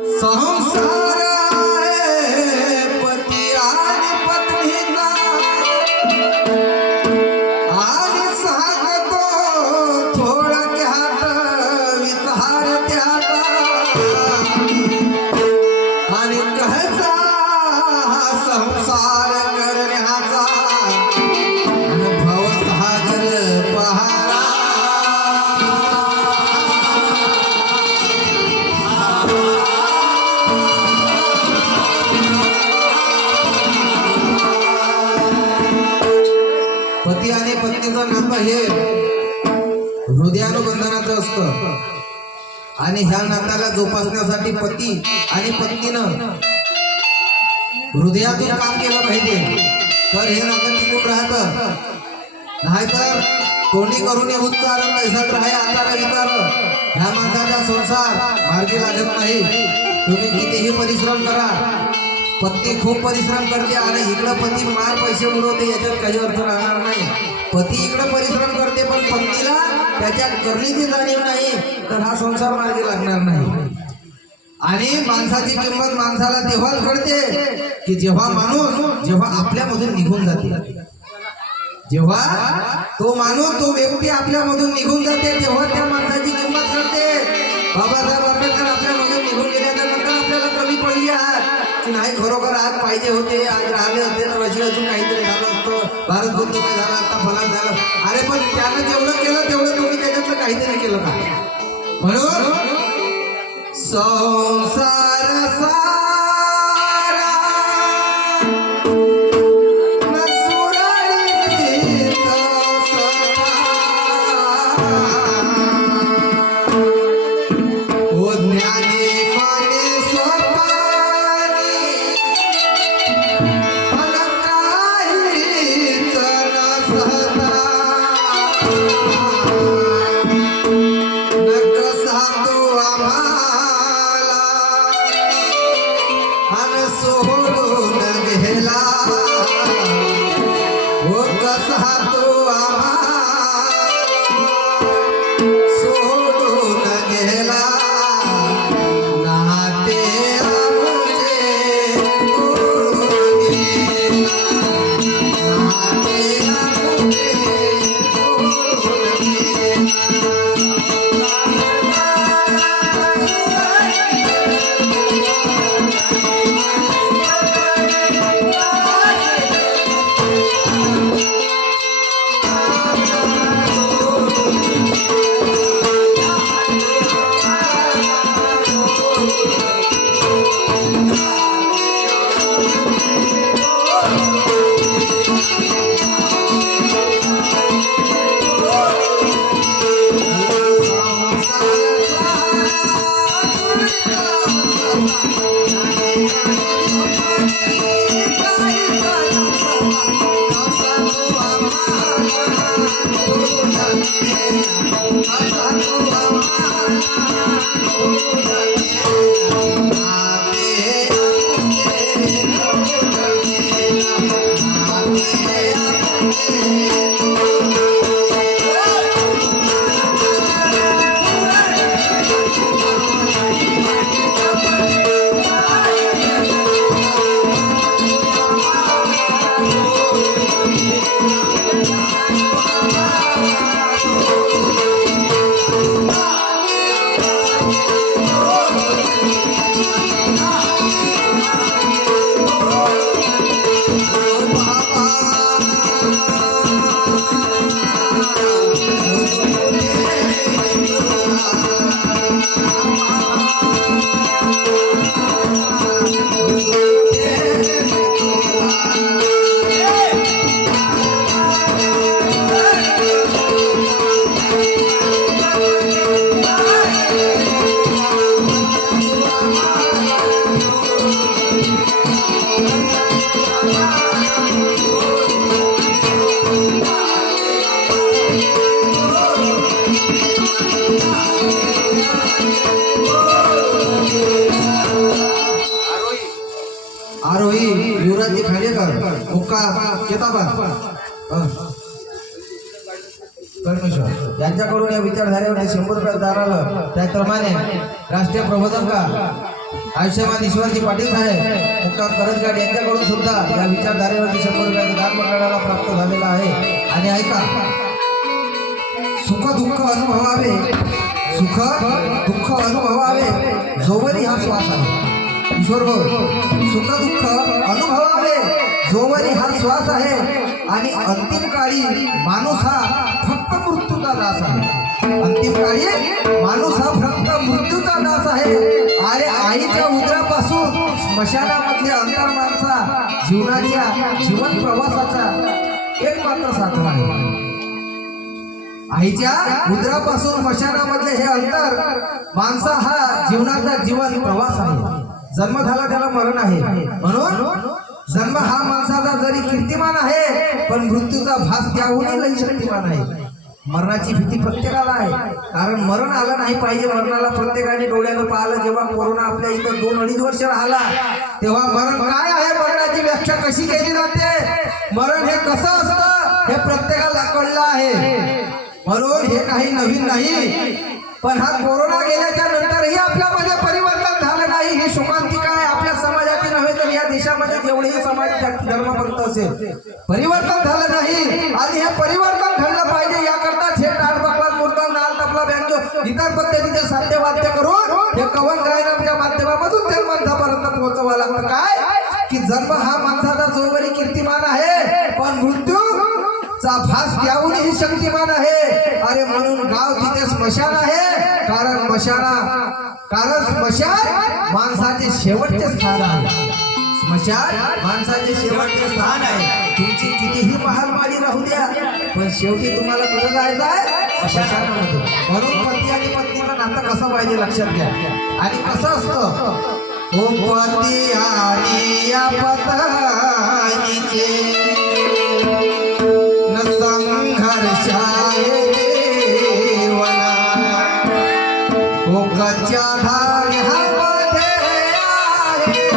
संसार आहे पती आणि पत्नीचा आणि सांगतो थोडक्यात विचार त्याचा आणि कसा संसार करण्याचा अनुभव सागर पहारा पती आणि पत्नीचं नातं हे हृदयानुबंधनाचं असतं आणि ह्या नात्याला जोपासण्यासाठी पती आणि पत्नीनं हृदयातून काम केलं पाहिजे तर हे नातं टिकून राहतं. नाहीतर कोणी करून उच्चार पैसा राहे आचार विचार ह्या माणसाचा संसार मार्गी लागत नाही. तुम्ही कितीही परिश्रम करा, पत्नी खूप परिश्रम करते आणि इकडं पती मार पैसे उडवते, याच्यात काही अर्थ राहणार नाही. पती इकडं परिश्रम करते पण पत्नीला त्याच्यात करण्याची जाणीव नाही तर हा संसार मार्गी लागणार नाही. आणि माणसाची किंमत माणसाला तेव्हाच कळते की जेव्हा माणूस जेव्हा आपल्यामधून निघून जाते, जेव्हा तो माणूस तो व्यक्ती आपल्यामधून निघून जाते तेव्हा त्या माणसाची किंमत कळते. बाबासाहेब आंबेडकर आपल्यामधून निघून गेल्याच्या नंतर आपल्याला कमी पडली आहात की नाही, खरोखर आज पाहिजे होते, आज राहिले होते तर अशी अजून काहीतरी झालं असतं, भारत बंद झाला आता फलान झालं. अरे पण त्यानं जेवढं केलं तेवढं तुम्ही त्याच्यातलं काहीतरी केलं का? म्हणून संसार सारा नसुराळीत सदा ओ ज्ञानी माने स्वपानी फल काहीच नसता नकसा तू आम्हाला अन सोडून गेला हो कसा तू आम्हाला सोडून गेला नाते आमचे तोडून गेला नाते आमचे तोडून आरोही युवराजजी खांडेकर मुक्का केताबाद परमेश्वर यांच्याकडून या विचारधारेवर 100 रुपये दाराला त्याप्रमाणे राष्ट्रीय प्रबोधक आयुष्यमान ईश्वरजी पाटील साहेब मुक्काम करंजगाड यांच्याकडून सुद्धा या विचारधारेवरती 100 रुपयाचं दान मंडळाला प्राप्त झालेलं आहे. आणि ऐका, सुख दुःख अनुभवावे, सुख दुःख अनुभवावे जोवरी हा श्वास आहे. ईश्वर भाऊ, सुख दुःख अनुभवावे जोवरी हा श्वास आहे. आणि अंतिम काळी माणूस हा फक्त मृत्यूचा दास आहे. अंतिम काळी माणूस हा फक्त मृत्यूचा दास आहे. अरे आईच्या उदरापासून स्मशानामधले अंतर माणसा जीवनाच्या जीवन प्रवासाचा एकमात्र साधन आहे. आईच्या उदरापासून स्मशानामधले हे अंतर माणसा हा जीवनाचा जीवन प्रवास आहे. जन्म झाला त्याला मरण आहे. म्हणून जन्म हा माणसाचा जरी कीर्तिमान आहे पण मृत्यूचा भास त्याहूनही लई शक्तिमान आहे. मरणाची भीती प्रत्येकाला आहे, कारण मरण आलं नाही पाहिजे. मरणाला प्रत्येकाने डोळ्यानं पाहिलं. जेव्हा कोरोना आपल्या इथं 2-2.5 वर्ष राहिला तेव्हा मरण काय आहे, मरणाची व्याख्या कशी केली जाते, मरण हे कसं असतं हे प्रत्येकाला कळलं आहे. म्हणून हे काही नवीन नाही. पण हा कोरोना गेल्याच्या नंतरही आपल्यामध्ये परिवर्तन झालं नाही. ही शोकांतिका आहे आपल्या समाजाची नव्हे तर या देशामध्ये जेवढेही समाज धर्म करत असेल परिवर्तन झालं नाही. आणि हे परिवर्तन घडलं पाहिजे याकरताच हे टाळबकला मुर्दान नाल तबला बँजो इतर पद्धतीचे साध्य वाद्य करून हे कवन गायनाच्या माध्यमामधून ते माणसापर्यंत पोहोचवा लागतं. काय की जन्म हा माणसाचा जोवरी कीर्तिमान आहे पण मृत्यू चा भास त्याहूनही शक्तिमान आहे. अरे म्हणून गाव तिथे स्मशान आहे, कारण स्मशान माणसाचे शेवटचे स्थान आहे. स्मशान माणसाचे शेवटचे स्थान आहे. तुमची कितीही महालमाडी राहू द्या पण शेवटी तुम्हाला कुठं जायचं आहे, स्मशानामध्ये. म्हणून पती आणि पत्नीचं नातं कसं पाहिजे लक्षात घ्या. आणि कसं असतं, ओ पती आणि या पत्नीचे संघर्षाये देवना, ओ कच्च्या धाग्यामध्ये आहे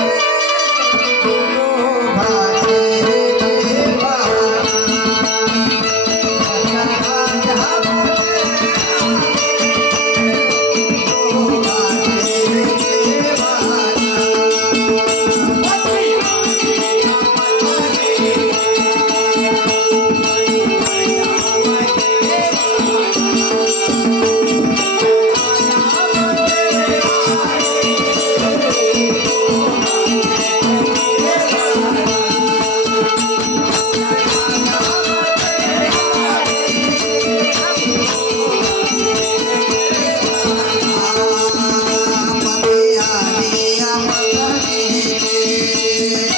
दोघांचे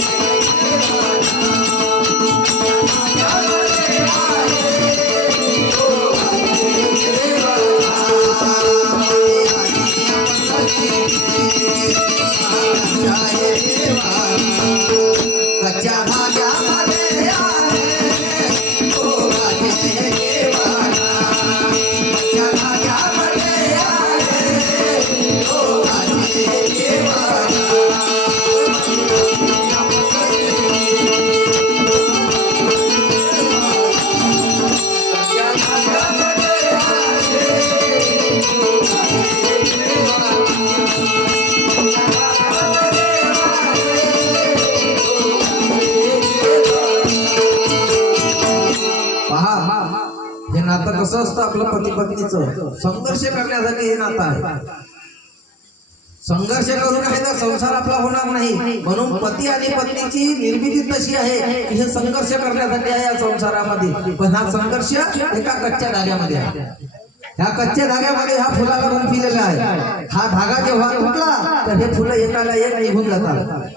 देवाना. कच्च्या धाग्यामध्ये नातं कसं असतं आपलं पती पत्नीचं संघर्ष करण्यासाठी हे नातं आहे. संघर्ष करून आहे तर संसार आपला होणार नाही. म्हणून पती आणि पत्नीची निर्मिती तशी आहे की हे संघर्ष करण्यासाठी आहे या संसारामध्ये. पण हा संघर्ष एका कच्च्या धाग्यामध्ये आहे. ह्या कच्च्या धाग्यामध्ये हा फुलाला गुंफिलेला आहे. हा धागा जेव्हा तुटला तर हे फुलं एकाला एक निघून जातात.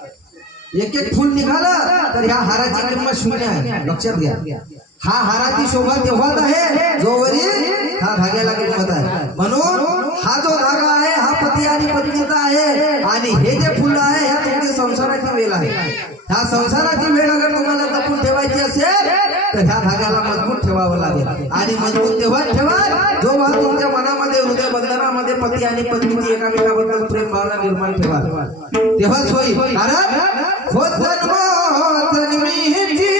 एक एक फुल निघालं तर ह्या हाराची किंमत शून्य आहे. लक्षात घ्या, हा हाराची शोभा तेव्हाच आहे जोवरील हा धाग्याला किंमत आहे. म्हणून हा जो धागा आहे हा पती आणि पत्नीचा आहे आणि हे जे फुलं आहे ह्या तुमची संसाराची वेळ आहे. ह्या संसाराची वेळ अगर तुम्हाला जपून ठेवायची असेल तर ह्या धाग्याला मजबूत ठेवावं लागेल. आणि मजबूत तेव्हा ठेवा जेव्हा तुमच्या मनामध्ये हृदय बंधनामध्ये पती आणि पत्नीची एकामेकाबद्दल प्रेम भावना निर्माण ठेवा, तेव्हाच होईल. कारण होत जन्म जन्मीची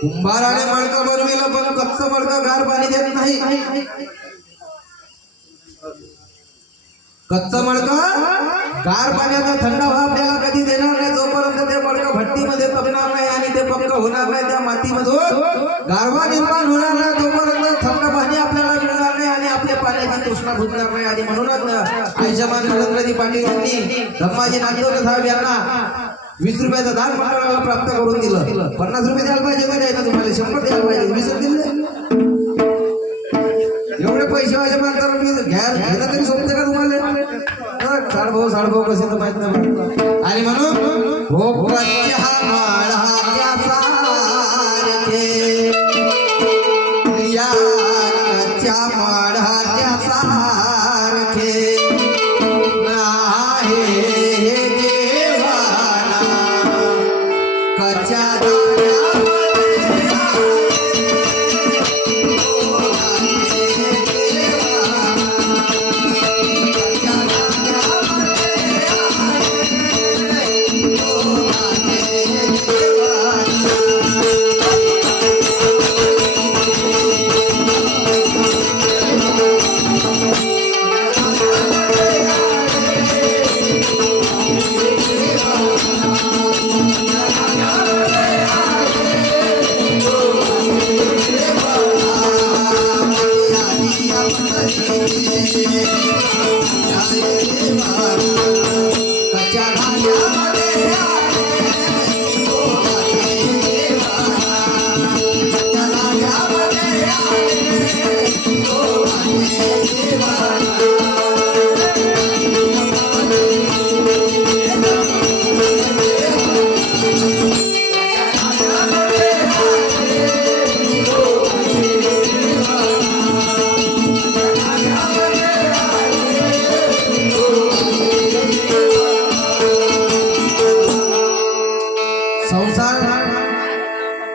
कुंभाराने मडकं बनविलं पण कच्चं मडकं गार पाणी देत नाही. कच्चं मडकं गार पाण्याचा थंड हवा आपल्याला कधी देणार नाही जोपर्यंत ते मडकं भट्टीमध्ये तपणार नाही आणि ते पक्क होणार नाही. त्या मातीमधून गारवा निर्माण होणार नाही तोपर्यंत थंड पाणी आपल्याला मिळणार नाही आणि आपल्या पाण्याची तृष्णा बुजणार नाही. आणि म्हणूनच आयुष्यमान नरेंद्रजी पाटील यांनी धम्माजी नागदेव साहेब यांना 20 रुपयाचं दान मंडळाला प्राप्त करून दिलं. 50 रुपये द्यायला पाहिजे का द्यायला तुम्हाला 100 द्यायला पाहिजे. 20 दिले. एवढे पैसे वाजे माणसाला घ्यायला तरी सोपते का तुम्हाला? साडभाऊ कसे तर माहित नाही. आणि म्हणून हो कच्च्या माळाच्या सारखे या कच्च्या माळाच्या सारखे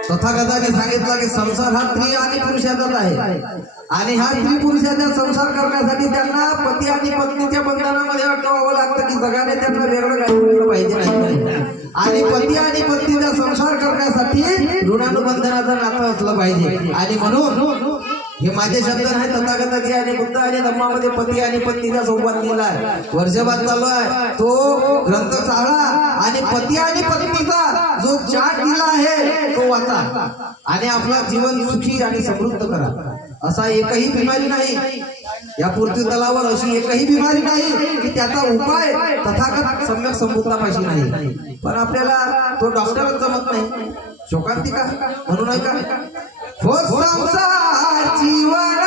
तथागताने सांगितलं की संसार हा स्त्री आणि पुरुषाचाच आहे आणि हा स्त्री पुरुषाचा संसार करण्यासाठी त्यांना पती आणि पत्नीच्या बंधनामध्ये अडकवावं लागतं की जगाने त्यांना वेगळं काही केलं पाहिजे नाही. आणि पती आणि पत्नीचा संसार करण्यासाठी ऋणानुबंधनाचं नातं असलं पाहिजे. आणि म्हणून हे माझे शब्द नाही तथागताचे आणि बुद्ध आणि धम्मामध्ये पती आणि पत्नीचा संवाद लिहिलाय. वर्षभर चालू आहे तो ग्रंथ चाळा आणि पती आणि पत्नीचा जो चार्ट दिला आहे तो वाचा आणि आपला जीवन सुखी आणि समृद्ध करा. असा एकही बिमारी नाही या पृथ्वी तलावर, अशी एकही बिमारी नाही की त्याचा उपाय तथागत सम्यक संबुद्धापाशी नाही. पण आपल्याला तो डॉक्टरच जमत नाही. शोकांतिका म्हणून आहे का हो संसार जीवन